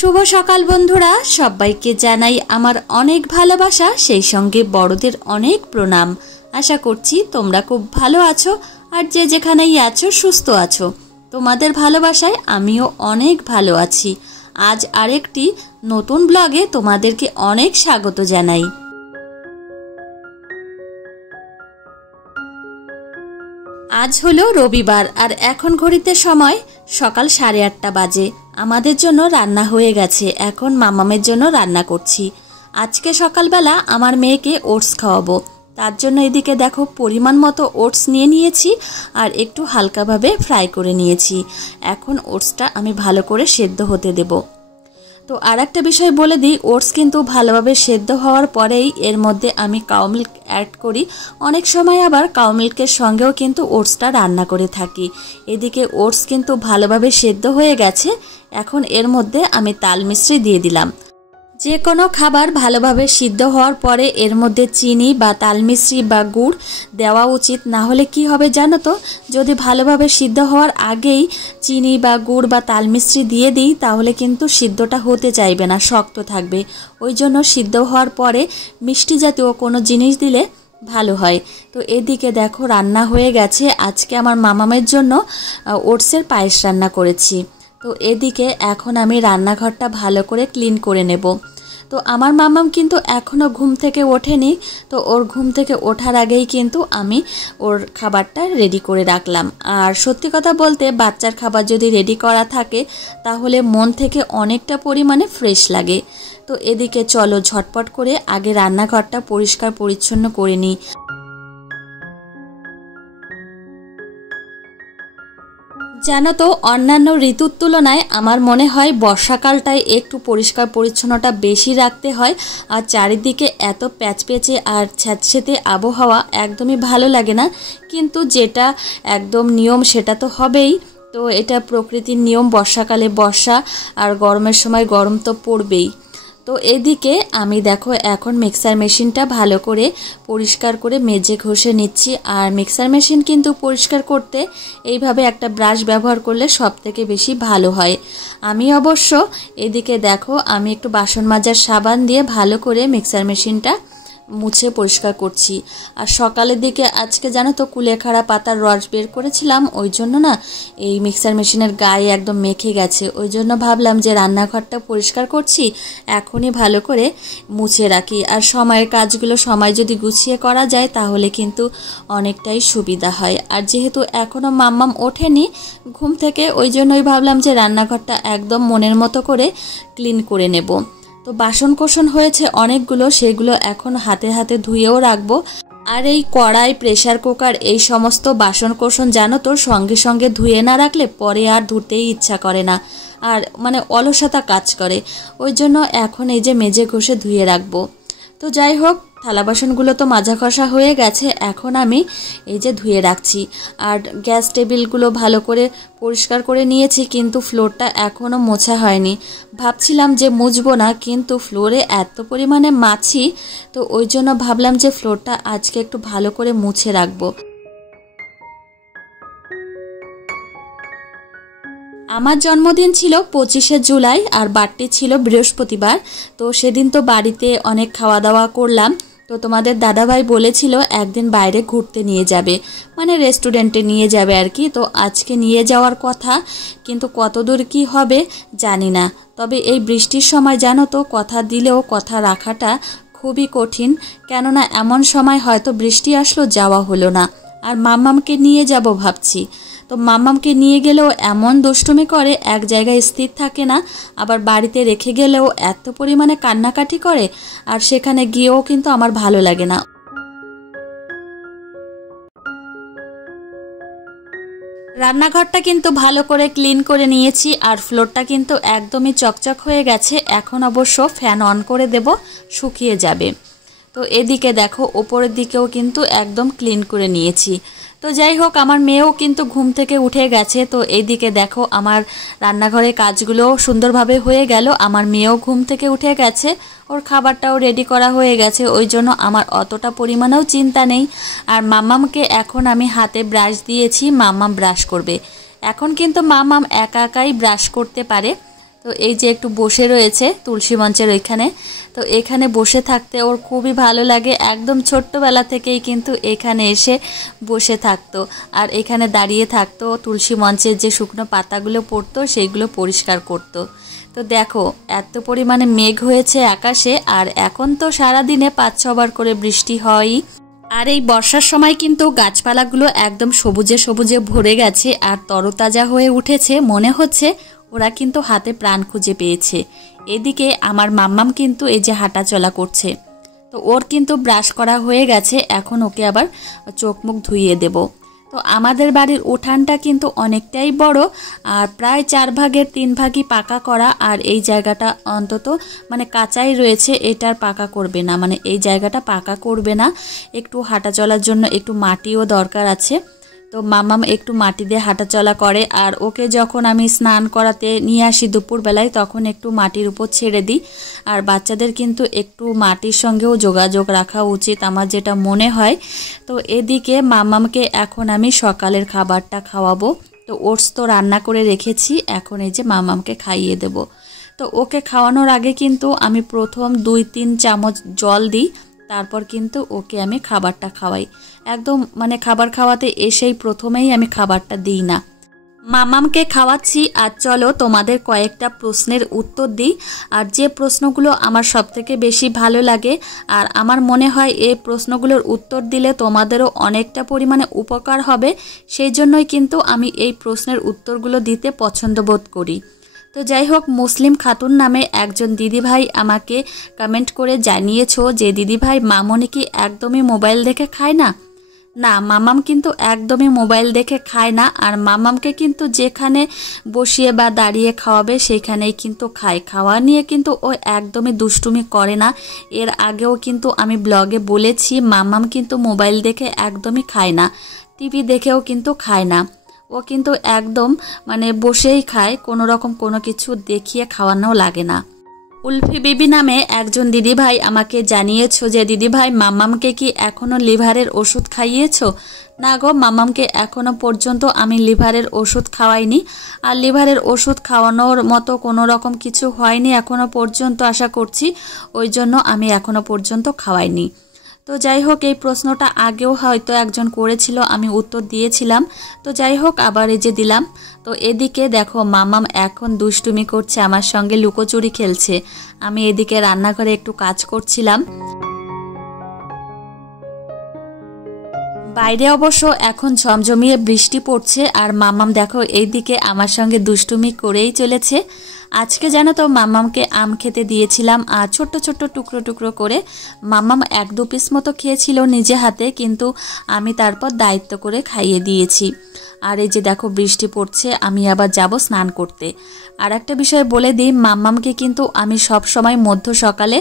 শুভ সকাল বন্ধুরা, সবাইকে জানাই আমার অনেক ভালোবাসা, সেই সঙ্গে বড়দের অনেক প্রণাম। আশা করছি তোমরা খুব ভালো আছো আর যে যেখানেই আছো সুস্থ আছো। তোমাদের ভালোবাসায় আমিও অনেক ভালো আছি। আজ আরেকটি নতুন ব্লগে তোমাদেরকে অনেক স্বাগত জানাই। আজ হলো রবিবার আর এখন ঘড়িতে সময় সকাল 8:30 বাজে। আমাদের জন্য রান্না হয়ে গেছে, এখন মামামের জন্য রান্না করছি। আজকে সকালবেলা আমার মেয়েকে ওটস খাওয়াবো, তার জন্য এদিকে দেখো পরিমাণ মতো ওটস নিয়ে নিয়েছি আর একটু হালকাভাবে ফ্রাই করে নিয়েছি। এখন ওটসটা আমি ভালো করে সেদ্ধ হতে দেব। তো আর একটা বিষয় বলে দিই, ওটস কিন্তু ভালোভাবে সেদ্ধ হওয়ার পরেই এর মধ্যে আমি কাউ মিল্ক অ্যাড করি। অনেক সময় আবার কাউ মিল্কের সঙ্গেও কিন্তু ওটসটা রান্না করে থাকি। এদিকে ওটস কিন্তু ভালোভাবে সেদ্ধ হয়ে গেছে। এখন এর মধ্যে আমি তাল মিশ্রি দিয়ে দিলাম। যে কোনো খাবার ভালোভাবে সিদ্ধ হওয়ার পরে এর মধ্যে চিনি বা তাল মিশ্রি বা গুড় দেওয়া উচিত। না হলে কি হবে জানো তো, যদি ভালোভাবে সিদ্ধ হওয়ার আগেই চিনি বা গুড় বা তাল মিশ্রি দিয়ে দিই তাহলে কিন্তু সিদ্ধটা হতে চাইবে না, শক্ত থাকবে। ওই জন্য সিদ্ধ হওয়ার পরে মিষ্টি জাতীয় কোনো জিনিস দিলে ভালো হয়। তো এদিকে দেখো রান্না হয়ে গেছে। আজকে আমার মামামের জন্য ওটসের পায়েস রান্না করেছি। তো এদিকে এখন আমি রান্নাঘরটা ভালো করে ক্লিন করে নেব। তো আমার মামাম কিন্তু এখনও ঘুম থেকে ওঠেনি। তো ওর ঘুম থেকে ওঠার আগেই কিন্তু আমি ওর খাবারটা রেডি করে রাখলাম। আর সত্যি কথা বলতে বাচ্চার খাবার যদি রেডি করা থাকে তাহলে মন থেকে অনেকটা পরিমাণে ফ্রেশ লাগে। তো এদিকে চলো ঝটপট করে আগে রান্নাঘরটা পরিষ্কার পরিচ্ছন্ন করে নিই। জানো তো, অন্যান্য ঋতুর তুলনায় আমার মনে হয় বর্ষাকালটায় একটু পরিষ্কার পরিচ্ছন্নতা বেশি রাখতে হয়। আর চারিদিকে এত প্যাচপ্যাচে আর স্যাঁতসেঁতে আবহাওয়া একদমই ভালো লাগে না। কিন্তু যেটা একদম নিয়ম সেটা তো হবেই। তো এটা প্রকৃতির নিয়ম, বর্ষাকালে বর্ষা আর গরমের সময় গরম তো পড়বেই। তো এদিকে আমি দেখো এখন মিক্সার মেশিনটা ভালো করে পরিষ্কার করে মেজে ঘষে নিচ্ছি। আর মিক্সার মেশিন কিন্তু পরিষ্কার করতে এইভাবে একটা ব্রাশ ব্যবহার করলে সব থেকে বেশি ভালো হয়। আমি অবশ্য এদিকে দেখো আমি একটু বাসন মাজার সাবান দিয়ে ভালো করে মিক্সার মেশিনটা মুছে পরিষ্কার করছি। আর সকালের দিকে আজকে জানো তো কুলেখাড়া পাতার রস বের করেছিলাম, ওই জন্য না এই মিক্সার মেশিনের গায়ে একদম মেখে গেছে। ওই জন্য ভাবলাম যে রান্নাঘরটা পরিষ্কার করছি এখনই ভালো করে মুছে রাখি। আর সময়ের কাজগুলো সময় যদি গুছিয়ে করা যায় তাহলে কিন্তু অনেকটাই সুবিধা হয়। আর যেহেতু এখনও মাম্মাম ওঠেনি ঘুম থেকে, ওই জন্যই ভাবলাম যে রান্নাঘরটা একদম মনের মতো করে ক্লিন করে নেব। তো বাসন কোসন হয়েছে অনেকগুলো, সেগুলো এখন হাতে হাতে ধুয়েও রাখবো। আর এই কড়াই, প্রেসার কুকার এই সমস্ত বাসন কোসন জানো তো সঙ্গে সঙ্গে ধুয়ে না রাখলে পরে আর ধুতেই ইচ্ছা করে না, আর মানে অলসতা কাজ করে। ওই জন্য এখন এই যে মেজে ঘষে ধুয়ে রাখবো। তো যাই হোক, থালা বাসনগুলো তো মাজা ঘষা হয়ে গেছে, এখন আমি এই যে ধুয়ে রাখছি। আর গ্যাস টেবিলগুলো ভালো করে পরিষ্কার করে নিয়েছি, কিন্তু ফ্লোরটা এখনও মোছা হয়নি। ভাবছিলাম যে মুছবো না, কিন্তু ফ্লোরে এত পরিমাণে মাছি, তো ওই জন্য ভাবলাম যে ফ্লোরটা আজকে একটু ভালো করে মুছে রাখবো। আমার জন্মদিন ছিল 25শে জুলাই আর বারটি ছিল বৃহস্পতিবার। তো সেদিন তো বাড়িতে অনেক খাওয়া দাওয়া করলাম। তো তোমাদের দাদাভাই বলেছিল একদিন বাইরে ঘুরতে নিয়ে যাবে, মানে রেস্টুরেন্টে নিয়ে যাবে আর কি। তো আজকে নিয়ে যাওয়ার কথা, কিন্তু কতদূর কি হবে জানি না। তবে এই বৃষ্টির সময় জানো তো কথা দিলেও কথা রাখাটা খুবই কঠিন, কেননা এমন সময় হয়তো বৃষ্টি আসলো যাওয়া হলো না। আর মাম্মামকে নিয়ে যাব ভাবছি। তো মাম্মামকে নিয়ে গেলেও এমন দুষ্টুমি করে, এক জায়গায় স্থির থাকে না। আবার বাড়িতে রেখে গেলেও এত পরিমাণে কান্নাকাটি করে, আর সেখানে গিয়েও কিন্তু আমার ভালো লাগে না। রান্নাঘরটা কিন্তু ভালো করে ক্লিন করে নিয়েছি আর ফ্লোরটা কিন্তু একদমই চকচক হয়ে গেছে। এখন অবশ্য ফ্যান অন করে দেব, শুকিয়ে যাবে। তো এদিকে দেখো ওপরের দিকেও কিন্তু একদম ক্লিন করে নিয়েছি। তো যাই হোক, আমার মেয়েও কিন্তু ঘুম থেকে উঠে গেছে। তো এইদিকে দেখো আমার রান্নাঘরের কাজগুলো সুন্দরভাবে হয়ে গেল। আমার মেয়েও ঘুম থেকে উঠে গেছে, ওর খাবারটাও রেডি করা হয়ে গেছে। ওই জন্য আমার অতটা পরিমাণেও চিন্তা নেই। আর মাম্মামকে এখন আমি হাতে ব্রাশ দিয়েছি, মাম্মাম ব্রাশ করবে। এখন কিন্তু মাম্মাম একা একাই ব্রাশ করতে পারে। তো এই যে একটু বসে রয়েছে তুলসী মঞ্চের ওইখানে। তো এখানে বসে থাকতে ওর খুবই ভালো লাগে, একদম ছোট্টবেলা থেকেই কিন্তু এখানে এসে বসে থাকতো আর এখানে দাঁড়িয়ে থাকতো, তুলসী মঞ্চের যে শুকনো পাতাগুলো পড়তো সেইগুলো পরিষ্কার করতো। তো দেখো এত পরিমাণে মেঘ হয়েছে আকাশে, আর এখন তো সারাদিনে 5-6 বার করে বৃষ্টি হয়ই। আর এই বর্ষার সময় কিন্তু গাছপালাগুলো একদম সবুজে সবুজে ভরে গেছে আর তরতাজা হয়ে উঠেছে, মনে হচ্ছে ওরা কিন্তু হাতে প্রাণ খুঁজে পেয়েছে। এদিকে আমার মাম্মাম কিন্তু এই যে হাঁটা চলা করছে। তো ওর কিন্তু ব্রাশ করা হয়ে গেছে, এখন ওকে আবার চোখ মুখ ধুইয়ে দেব। তো আমাদের বাড়ির উঠানটা কিন্তু অনেকটাই বড়, আর প্রায় 4 ভাগের 3 ভাগই পাকা করা, আর এই জায়গাটা অন্তত মানে কাঁচাই রয়েছে, এটার পাকা করবে না, মানে এই জায়গাটা পাকা করবে না। একটু হাঁটা চলার জন্য একটু মাটিও দরকার আছে। তো মাম্মাম একটু মাটি দিয়ে হাঁটাচলা করে, আর ওকে যখন আমি স্নান করাতে নিয়ে আসি দুপুরবেলায় তখন একটু মাটির উপর ছেড়ে দিই। আর বাচ্চাদের কিন্তু একটু মাটির সঙ্গেও যোগাযোগ রাখা উচিত আমার যেটা মনে হয়। তো এদিকে মাম্মামকে এখন আমি সকালের খাবারটা খাওয়াবো। তো ওটস তো রান্না করে রেখেছি, এখন এই যে মাম্মামকে খাইয়ে দেব। তো ওকে খাওয়ানোর আগে কিন্তু আমি প্রথম 2-3 চামচ জল দিই, তারপর কিন্তু ওকে আমি খাবারটা খাওয়াই। একদম মানে খাবার খাওয়াতে এসেই প্রথমেই আমি খাবারটা দিই না। মামামকে খাওয়াচ্ছি, আর চলো তোমাদের কয়েকটা প্রশ্নের উত্তর দিই। আর যে প্রশ্নগুলো আমার সবথেকে বেশি ভালো লাগে আর আমার মনে হয় এই প্রশ্নগুলোর উত্তর দিলে তোমাদেরও অনেকটা পরিমাণে উপকার হবে, সেই জন্যই কিন্তু আমি এই প্রশ্নের উত্তরগুলো দিতে পছন্দ বোধ করি। তো যাই হোক, মুসলিম খাতুন নামে একজন দিদিভাই আমাকে কমেন্ট করে জানিয়েছো যে দিদিভাই মামনি কি একদমই মোবাইল দেখে খায় না? না, মামাম কিন্তু একদমই মোবাইল দেখে খায় না। আর মামামকে কিন্তু যেখানে বসিয়ে বা দাঁড়িয়ে খাওয়াবে সেখানেই কিন্তু খায়। খাওয়া নিয়ে কিন্তু ও একদমই দুষ্টুমি করে না। এর আগেও কিন্তু আমি ব্লগে বলেছি মামাম কিন্তু মোবাইল দেখে একদমই খায় না, টিভি দেখেও কিন্তু খায় না। ও কিন্তু একদম মানে বসেই খায়, কোনো রকম কোনো কিছু দেখিয়ে খাওয়ানো লাগে না। উলফি বিবি নামে একজন দিদিভাই আমাকে জানিয়েছো যে দিদিভাই মাম্মামকে কি এখনো লিভারের ওষুধ খাইয়েছো? না গো, মাম্মামকে এখনো পর্যন্ত আমি লিভারের ওষুধ খাওয়াইনি। আর লিভারের ওষুধ খাওয়ানোর মতো কোনো রকম কিছু হয়নি এখনো পর্যন্ত, আশা করছি, ওই জন্য আমি এখনো পর্যন্ত খাওয়াইনি। তো যাই হোক, এই প্রশ্নটা আগেও হয়তো একজন করেছিল, আমি উত্তর দিয়েছিলাম। তো যাই হোক, আবার এই যে দিলাম। তো এদিকে দেখো মামাম এখন দুষ্টুমি করছে, আমার সঙ্গে লুকোচুরি খেলছে। আমি এদিকে রান্নাঘরে একটু কাজ করছিলাম। বাইরে অবশ্য এখন ঝমঝমিয়ে বৃষ্টি পড়ছে, আর মামাম দেখো এইদিকে আমার সঙ্গে দুষ্টুমি করেই চলেছে। আজকে জানো তো মাম্মামকে আম খেতে দিয়েছিলাম, আর ছোট্ট ছোট্ট টুকরো টুকরো করে। মাম্মাম 1-2 পিস মতো খেয়েছিল নিজে হাতে, কিন্তু আমি তারপর দায়িত্ব করে খাইয়ে দিয়েছি। আর এই যে দেখো বৃষ্টি পড়ছে, আমি আবার যাব স্নান করতে। আর একটা বিষয় বলে দিই, মাম্মামকে কিন্তু আমি সব সময় মধ্য সকালে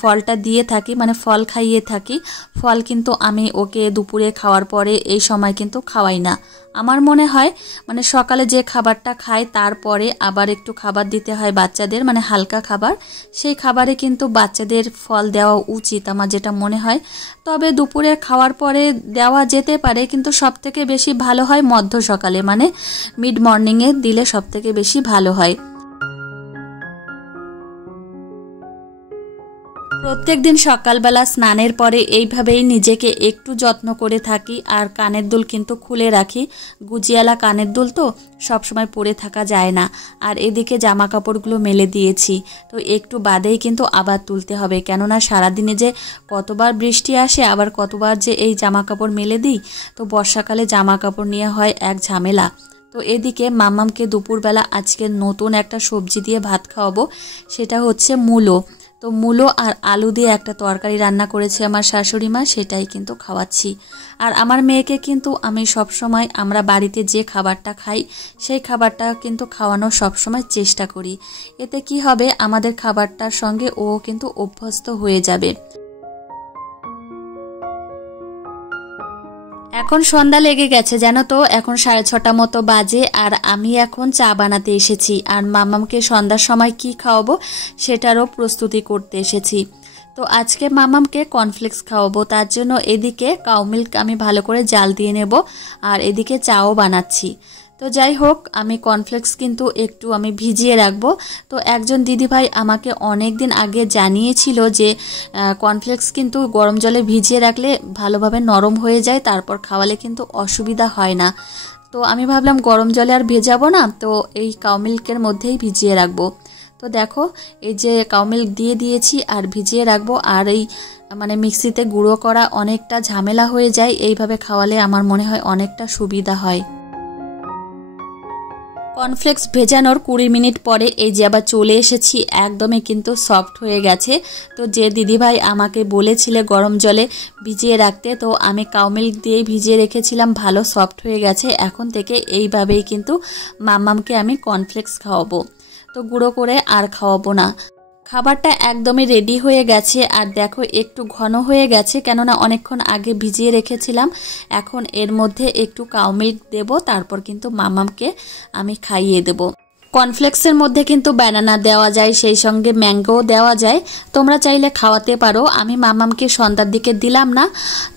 ফলটা দিয়ে থাকি, মানে ফল খাইয়ে থাকি। ফল কিন্তু আমি ওকে দুপুরে খাওয়ার পরে এই সময় কিন্তু খাওয়াই না। আমার মনে হয় মানে সকালে যে খাবারটা খায় তারপরে আবার একটু খাবার দিতে হয় বাচ্চাদের, মানে হালকা খাবার। সেই খাবারে কিন্তু বাচ্চাদের ফল দেওয়া উচিত আমার যেটা মনে হয়। তবে দুপুরে খাওয়ার পরে দেওয়া যেতে পারে, কিন্তু সবথেকে বেশি ভালো হয় মধ্য সকালে, মানে মিড মর্নিংয়ে দিলে সবথেকে বেশি ভালো হয়। প্রত্যেক দিন সকালবেলা স্নানের পরে এইভাবেই নিজেকে একটু যত্ন করে থাকি। আর কানের দুল কিন্তু খুলে রাখি, গুজিয়ালা কানের দুল তো সবসময় পরে থাকা যায় না। আর এদিকে জামা কাপড়গুলো মেলে দিয়েছি, তো একটু বাদেই কিন্তু আবার তুলতে হবে, কেননা সারাদিনে যে কতবার বৃষ্টি আসে, আবার কতবার যে এই জামা কাপড় মেলে দিই। তো বর্ষাকালে জামা কাপড় নিয়ে হয় এক ঝামেলা। তো এদিকে মাম্মামকে দুপুরবেলা আজকে নতুন একটা সবজি দিয়ে ভাত খাওয়াবো, সেটা হচ্ছে মূলো। তো মূলো আর আলু দিয়ে একটা তরকারি রান্না করেছে আমার শাশুড়ি মা, সেটাই কিন্তু খাওয়াচ্ছি। আর আমার মেয়েকে কিন্তু আমি সবসময় আমরা বাড়িতে যে খাবারটা খাই সেই খাবারটা কিন্তু খাওয়ানোর সবসময় চেষ্টা করি। এতে কি হবে, আমাদের খাবারটার সঙ্গে ও কিন্তু অভ্যস্ত হয়ে যাবে। এখন সন্ধ্যা লেগে গেছে জানো তো, এখন 6:30 মতো বাজে। আর আমি এখন চা বানাতে এসেছি, আর মামামকে সন্ধ্যার সময় কি খাওয়াবো সেটারও প্রস্তুতি করতে এসেছি। তো আজকে মামামকে কর্নফ্লেক্স খাওয়াবো, তার জন্য এদিকে কাউ মিল্ক আমি ভালো করে জাল দিয়ে নেব, আর এদিকে চাও বানাচ্ছি। তো যাই হোক, আমি কর্নফ্লেক্স কিন্তু একটু আমি ভিজিয়ে রাখবো। তো একজন দিদিভাই আমাকে অনেক দিন আগে জানিয়েছিল যে কর্নফ্লেক্স কিন্তু গরম জলে ভিজিয়ে রাখলে ভালোভাবে নরম হয়ে যায়, তারপর খাওয়ালে কিন্তু অসুবিধা হয় না। তো আমি ভাবলাম গরম জলে আর ভেজাবো না, তো এই কাউ মিল্কের মধ্যেই ভিজিয়ে রাখবো। তো দেখো, এই যে কাউ মিল্ক দিয়ে দিয়েছি আর ভিজিয়ে রাখবো। আর এই মানে মিক্সিতে গুঁড়ো করা অনেকটা ঝামেলা হয়ে যায়, এইভাবে খাওয়ালে আমার মনে হয় অনেকটা সুবিধা হয়। কর্নফ্লেক্স ভেজানোর 20 মিনিট পরে এই যে আবার চলে এসেছি, একদমই কিন্তু সফট হয়ে গেছে। তো যে দিদিভাই আমাকে বলেছিলে গরম জলে ভিজিয়ে রাখতে, তো আমি কাউ মিল্ক দিয়েই ভিজিয়ে রেখেছিলাম, ভালো সফট হয়ে গেছে। এখন থেকে এইভাবেই কিন্তু মাম্মামকে আমি কর্নফ্লেক্স খাওয়াবো, তো গুঁড়ো করে আর খাওয়াবো না। খাবারটা একদমই রেডি হয়ে গেছে। আর দেখো একটু ঘন হয়ে গেছে, কেননা অনেকক্ষণ আগে ভিজিয়ে রেখেছিলাম। এখন এর মধ্যে একটু কাউ মিল্ক দেবো, তারপর কিন্তু মাম্মামকে আমি খাইয়ে দেবো। কর্নফ্লেক্সের মধ্যে কিন্তু ব্যানানা দেওয়া যায়, সেই সঙ্গে ম্যাঙ্গো দেওয়া যায়, তোমরা চাইলে খাওয়াতে পারো। আমি মাম্মামকে সন্ধ্যার দিকে দিলাম না,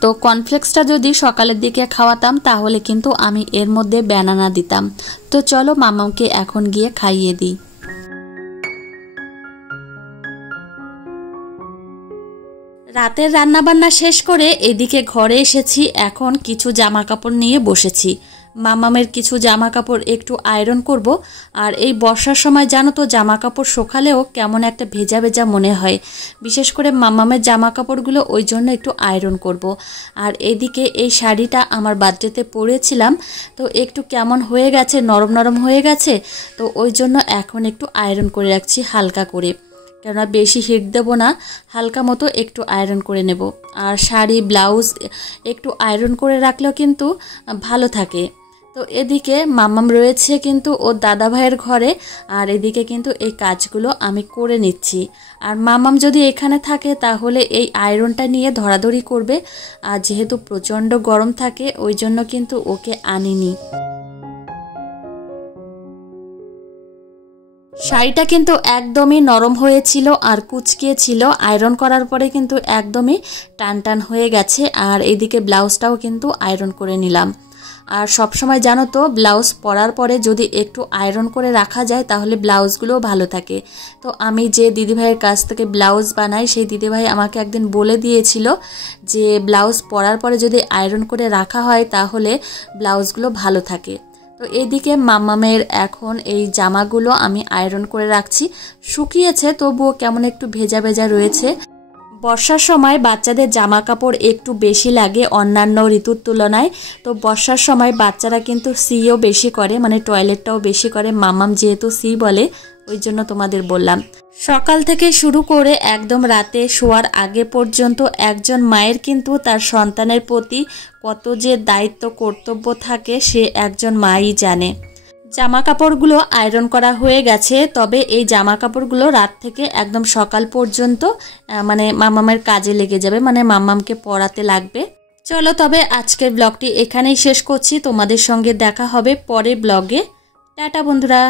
তো কর্নফ্লেক্সটা যদি সকালের দিকে খাওয়াতাম তাহলে কিন্তু আমি এর মধ্যে ব্যানানা দিতাম। তো চলো মাম্মামকে এখন গিয়ে খাইয়ে দিই। রাতের রান্নাবান্না শেষ করে এদিকে ঘরে এসেছি, এখন কিছু জামা কাপড় নিয়ে বসেছি। মাম্মামের কিছু জামা কাপড় একটু আয়রন করব। আর এই বর্ষার সময় জানো তো জামা কাপড় শুকালেও কেমন একটা ভেজা ভেজা মনে হয়, বিশেষ করে মাম্মামের জামা কাপড়গুলো, ওই জন্য একটু আয়রন করব। আর এদিকে এই শাড়িটা আমার বার্থডেতে পরেছিলাম, তো একটু কেমন হয়ে গেছে, নরম নরম হয়ে গেছে, তো ওই জন্য এখন একটু আয়রন করে রাখছি হালকা করে, কেননা বেশি হিট দেব না, হালকা মতো একটু আয়রন করে নেব। আর শাড়ি ব্লাউজ একটু আয়রন করে রাখলেও কিন্তু ভালো থাকে। তো এদিকে মাম্মাম রয়েছে কিন্তু ওর দাদা ভাইয়ের ঘরে, আর এদিকে কিন্তু এই কাজগুলো আমি করে নিচ্ছি। আর মাম্মাম যদি এখানে থাকে তাহলে এই আয়রনটা নিয়ে ধরাধরি করবে, আর যেহেতু প্রচণ্ড গরম থাকে ওই জন্য কিন্তু ওকে আনিনি। শাড়িটা কিন্তু একদমই নরম হয়েছিল আর কুচকিয়ে ছিল, আয়রন করার পরে কিন্তু একদমই টান টান হয়ে গেছে। আর এদিকে ব্লাউজটাও কিন্তু আয়রন করে নিলাম। আর সব সময় জানো তো ব্লাউজ পরার পরে যদি একটু আয়রন করে রাখা যায় তাহলে ব্লাউজগুলোও ভালো থাকে। তো আমি যে দিদিভাইয়ের কাছ থেকে ব্লাউজ বানাই সেই দিদিভাই আমাকে একদিন বলে দিয়েছিল যে ব্লাউজ পরার পরে যদি আয়রন করে রাখা হয় তাহলে ব্লাউজগুলো ভালো থাকে। তো এইদিকে মাম্মামের এখন এই জামাগুলো আমি আয়রন করে রাখছি, শুকিয়েছে তবুও কেমন একটু ভেজা ভেজা রয়েছে। বর্ষার সময় বাচ্চাদের জামা কাপড় একটু বেশি লাগে অন্যান্য ঋতুর তুলনায়। তো বর্ষার সময় বাচ্চারা কিন্তু সিও বেশি করে, মানে টয়লেটটাও বেশি করে। মাম্মাম যেহেতু সি বলে ওই জন্য তোমাদের বললাম। সকাল থেকে শুরু করে একদম রাতে শোয়ার আগে পর্যন্ত একজন মায়ের কিন্তু তার সন্তানের প্রতি কত যে দায়িত্ব কর্তব্য থাকে সে একজন মাই জানে। জামা কাপড়গুলো আয়রন করা হয়ে গেছে, তবে এই জামা কাপড়গুলো রাত থেকে একদম সকাল পর্যন্ত মানে মাম্মামের কাজে লেগে যাবে, মানে মাম্মামকে পড়াতে লাগবে। চলো তবে আজকের ব্লগটি এখানেই শেষ করছি, তোমাদের সঙ্গে দেখা হবে পরের ব্লগে। টাটা বন্ধুরা।